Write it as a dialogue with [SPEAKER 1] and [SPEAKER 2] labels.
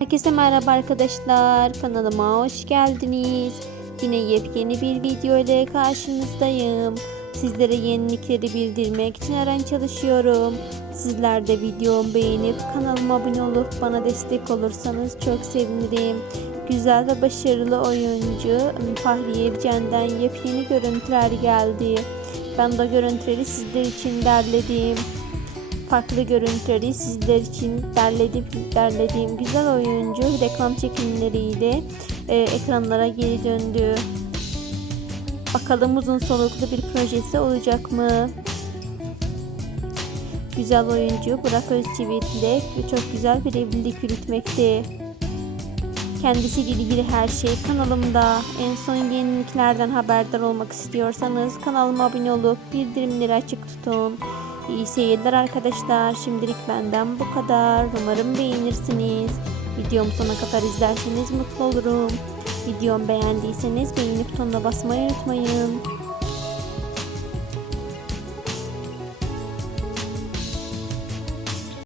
[SPEAKER 1] Herkese merhaba arkadaşlar. Kanalıma hoş geldiniz. Yine yepyeni bir video ile karşınızdayım. Sizlere yenilikleri bildirmek için her an çalışıyorum. Sizler de videomu beğenip kanalıma abone olup bana destek olursanız çok sevinirim. Güzel ve başarılı oyuncu Fahriye Evcen'den yepyeni görüntüler geldi. Ben de görüntüleri sizler için derledim farklı görüntüleri sizler için derledim, derlediğim güzel oyuncu reklam çekimleriyle e, ekranlara geri döndü. Bakalım uzun soluklu bir projesi olacak mı? Güzel oyuncu Burak Özçivit ile çok güzel bir evlilik yürütmekte. Kendisiyle ilgili her şey kanalımda. En son yeniliklerden haberdar olmak istiyorsanız kanalıma abone olup bildirimleri açık tutun. İyi seyirler arkadaşlar. Şimdilik benden bu kadar. Umarım beğenirsiniz. Videomu sona kadar izlerseniz mutlu olurum. Videomu beğendiyseniz beğeni butonuna basmayı unutmayın.